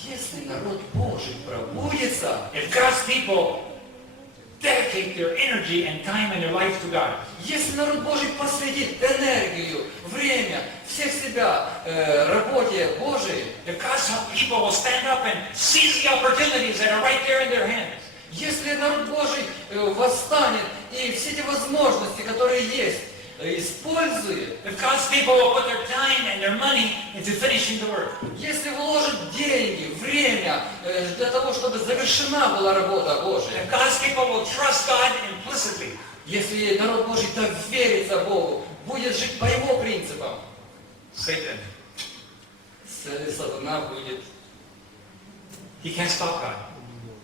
Если народ Божий пробудится, if God's people dedicate their energy and time and their life to God, если народ Божий посвятит энергию, время, всех себя работе Божией, if God's people will stand up and seize the opportunities that are right there in their hands, если народ Божий восстанет и все эти возможности, которые есть, использует, if God's people will put their time and their money into finishing the work, если вложит деньги, время для того, чтобы завершена была работа Божия, if God's people will trust God implicitly, если народ Божий доверится Богу, будет жить по Его принципам, Satan, Сатана будет, he can't stop God.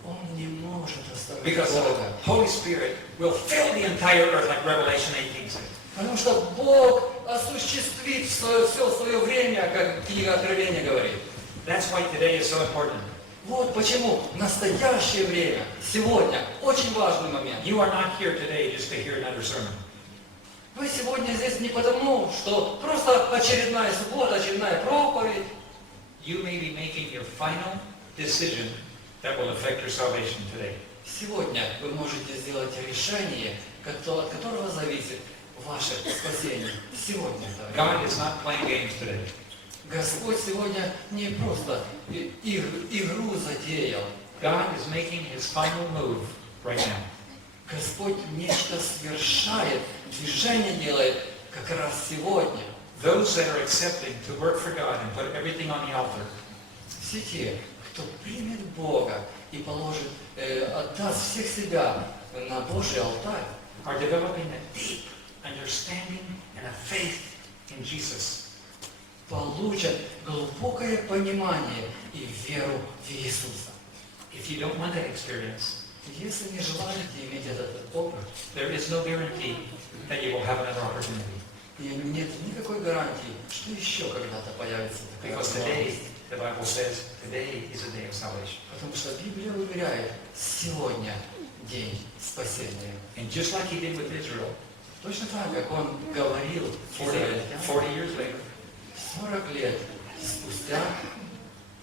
он не может остановить Because the Бога. Holy Spirit will fill the entire earth like Revelation 18 said. Потому что Бог осуществит все свое время, как книга Откровения говорит. That's why today is so important. Вот почему настоящее время, сегодня, очень важный момент. You are not here today just to hear another sermon. Вы сегодня здесь не потому, что просто очередная суббота, очередная проповедь. You may be making your final decision that will affect your salvation today. Сегодня вы можете сделать решение, от которого зависит ваше спасение. Сегодня. God is not playing games today. Господь сегодня не просто игру затеял. God is making his final move right now. Господь нечто совершает, движение делает как раз сегодня. Those that are accepting to work for God and put everything on the altar Все те, кто примет Бога и положит, отдаст всех себя на Божий алтарь, are developing a deep understanding and a faith in Jesus. получат глубокое понимание и веру в Иисуса. If you don't want that experience, Если не желаете иметь этот опыт, there is no guarantee that you will have another opportunity. и нет никакой гарантии, что еще когда-то появится такая Because today, возможность. the Bible says, today is a day of salvation. Потому что Библия уверяет, сегодня день спасения. And just like he did with Israel, Точно так, как он говорил 40 израильтянам, years later, 40 лет спустя,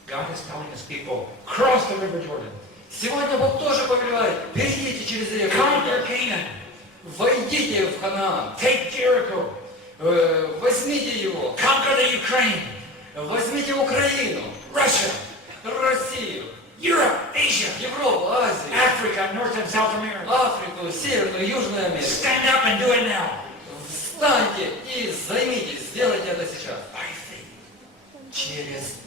God is telling his people, cross the river Jordan, сегодня Бог тоже повелевает, перейдите через реку, conquer Canaan, войдите в Ханаан, take Jericho, возьмите его, conquer the Ukraine, возьмите Украину, Russia, Россию, Europe, Asia, Европу, Азию, Africa, North and South America. Африку, Северную, Южную Америку. Stand up and do it now. Встаньте и займитесь, сделайте это сейчас. By faith. Через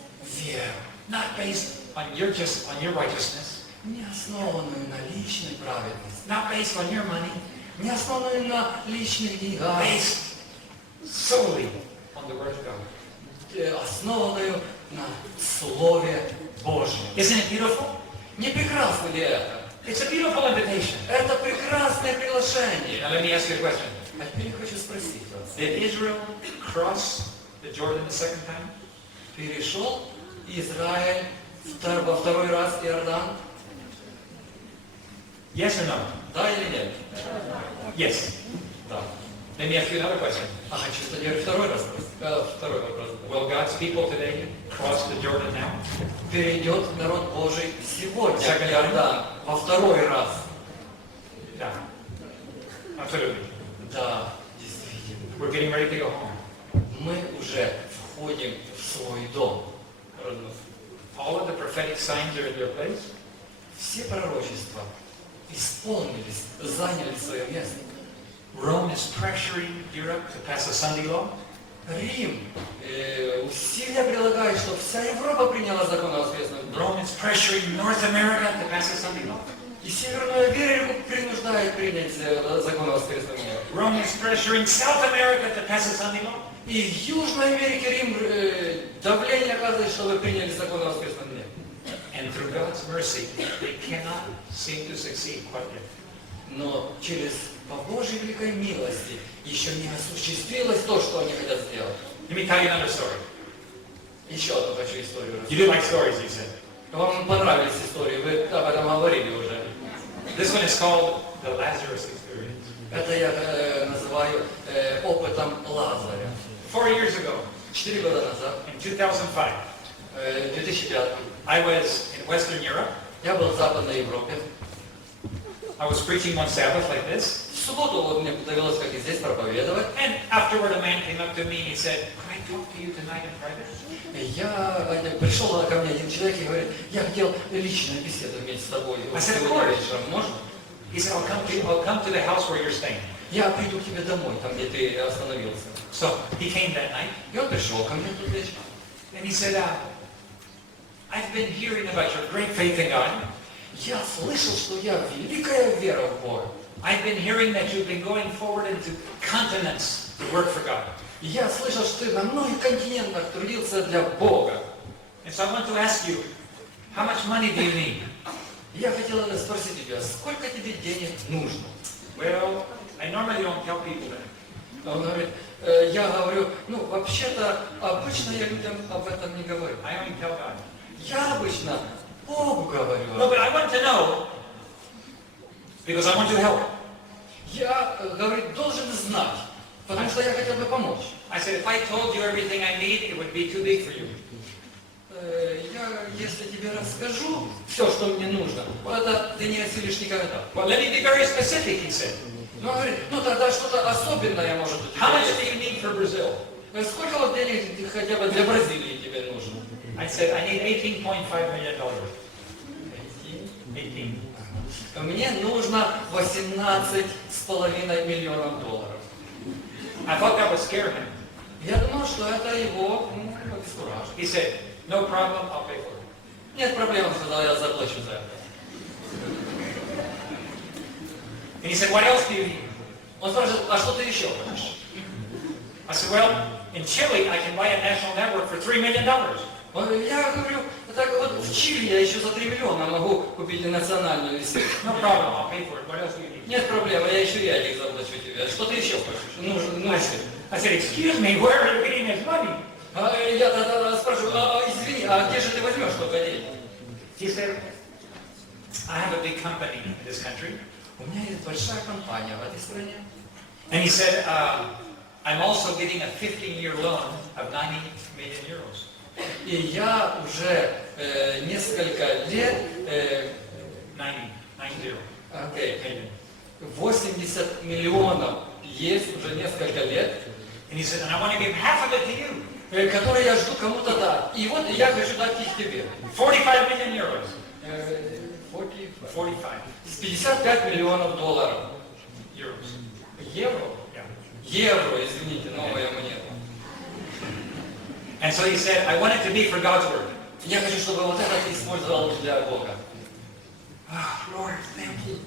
веру, Not based on your righteousness, не основанную на личной праведности, not based on your money, не основанную на личных деньгах, based solely on the Word of God. основанную на Слове Божьем. Isn't it beautiful? Не прекрасно ли это? It's a beautiful invitation. Это прекрасное приглашение. Now let me ask you a question. А теперь я хочу спросить вас. Did Israel cross the Jordan the second time? Перешел Израиль во второй раз Иордан? Yes or no? Да или нет? Yes. Да. Let me ask you another question. Ага, что теперь второй раз? Второй вопрос. Will God's people today cross the Jordan now? Перейдет народ Божий сегодня Second Иордан во второй раз? Yeah. Absolutely. Да, действительно. We're getting ready to go home. Мы уже входим в свой дом. All of the prophetic signs are in their place. Все пророчества исполнились, заняли свое место. Rome is pressuring Europe to pass a Sunday law. Рим усилия прилагает, чтобы вся Европа приняла закон о воскресном дне. Rome is pressuring North America to pass a Sunday law. И Северную Америку принуждает принять закон о воскресном дне. Rome is pressuring South America to pass a Sunday law. И в Южной Америке Рим давление оказывает, чтобы приняли закон о воскресном дне. And through God's mercy, they cannot seem to succeed quite yet. Но по Божьей великой милости еще не осуществилось то, что они хотят сделать. Let me tell you another story. Еще одну хочу историю You do рассказать. like stories, you said. Вам понравились истории, вы об этом говорили уже. This one is called the Lazarus experience. Это я называю опытом Лазаря. 4 years ago, 4 года назад, in 2005, 2005, I was in Western Europe. я был в Западной Европе. I was preaching one Sabbath like this. В субботу вот мне довелось, как и здесь, проповедовать. And afterward, a man came up to me and he said, "Can I talk to you tonight in private?" Пришел ко мне один человек и говорит, я хотел личную беседу иметь с тобой. Сегодня вечером можно? He said, I'll come to the house where you're staying. Я приду к тебе домой, там, где ты остановился. So he came that night. И он пришел ко мне тут вечером. And he said, I've been hearing about your great faith in God. Я слышал, что я великая вера в Бога. I've been hearing that you've been going forward into continents to work for God. И я слышал, что ты на многих континентах трудился для Бога. And so I want to ask you, how much money do you need? И я хотел спросить тебя, сколько тебе денег нужно? Well, I normally don't tell people that. Он говорит, я говорю, ну, вообще-то, обычно я людям об этом не говорю. I only tell God. Я обычно Богу говорю. No, but I want to know, because I want to help. Я, говорит, должен знать, потому что я хотел бы помочь. I said, if I told you everything I need, it would be too big for you. Я, если тебе расскажу все, что мне нужно, это ты не осилишь никогда. Well, let me be very specific, he said. Ну, говорит, ну тогда что-то особенное может у тебя How much do есть. you need for Brazil? Сколько вот денег хотя бы для Бразилии тебе нужно? I said, I need $18.5 million. 18. Мне нужно 18,5 миллионов долларов. I thought that would scare him. Я думал, что это его обескуражит. He said, no problem, I'll pay for it. Нет проблем, сказал я, заплачу за это. And he said, what else do you need? Он спрашивает, а что ты еще хочешь? I said, well, in Chile, I can buy a national network for $3 million. Я говорю, так вот в Чили я еще за 3 миллиона могу купить национальную сеть. No problem, I'll pay for it. What else do you need? Нет проблем, я еще ядик заплачу тебе. Что ты еще хочешь? Нужно. I said, excuse me, where are you getting this money? Я тогда спрашиваю, извини, а где же ты возьмешь столько денег? He said, I have a big company in this country. У меня есть большая компания в этой стране. And he said, I'm also getting a 15-year loan of 90 million euros. И я уже несколько лет, 90 окей, 80 миллионов есть уже несколько лет, And he said, and I want to give half of it to you. которые я жду кому-то дать. И вот я хочу дать их тебе. 45 million euros. 45. 45 55 миллионов долларов. euros. Евро? Yeah. Евро, извините, новая монета. And so he said, I want it to be for God's word. Я хочу, чтобы вот это ты использовал для Бога. Lord, thank you.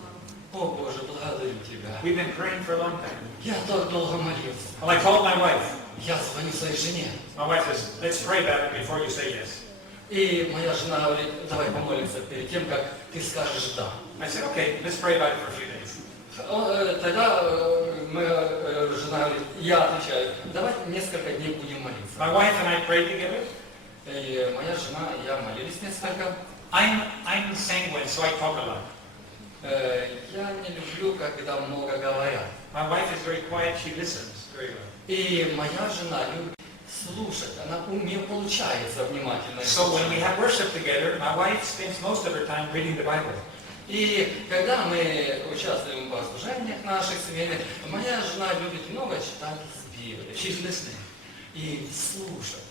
О, Боже, благодарю Тебя. We've been praying for a long time. Я так долго молился. Well, I called my wife. Я звоню своей жене. My wife says, let's pray about it before you say yes. И моя жена говорит, давай помолимся перед тем, как ты скажешь «да». I said, okay, let's pray about it for a few days. Тогда моя жена говорит, я отвечаю, давай несколько дней будем молиться. My wife and I prayed together. И моя жена и я молились несколько. I'm sanguine, so I talk a lot. Я не люблю, когда много говорят. My wife is very quiet, she listens very well. И моя жена любит слушать, у нее получается внимательно So when we слушать. have worship together, my wife spends most of her time reading the Bible. И когда мы участвуем в служениях наших семейных, моя жена любит много читать из Библии. She's listening. И слушать.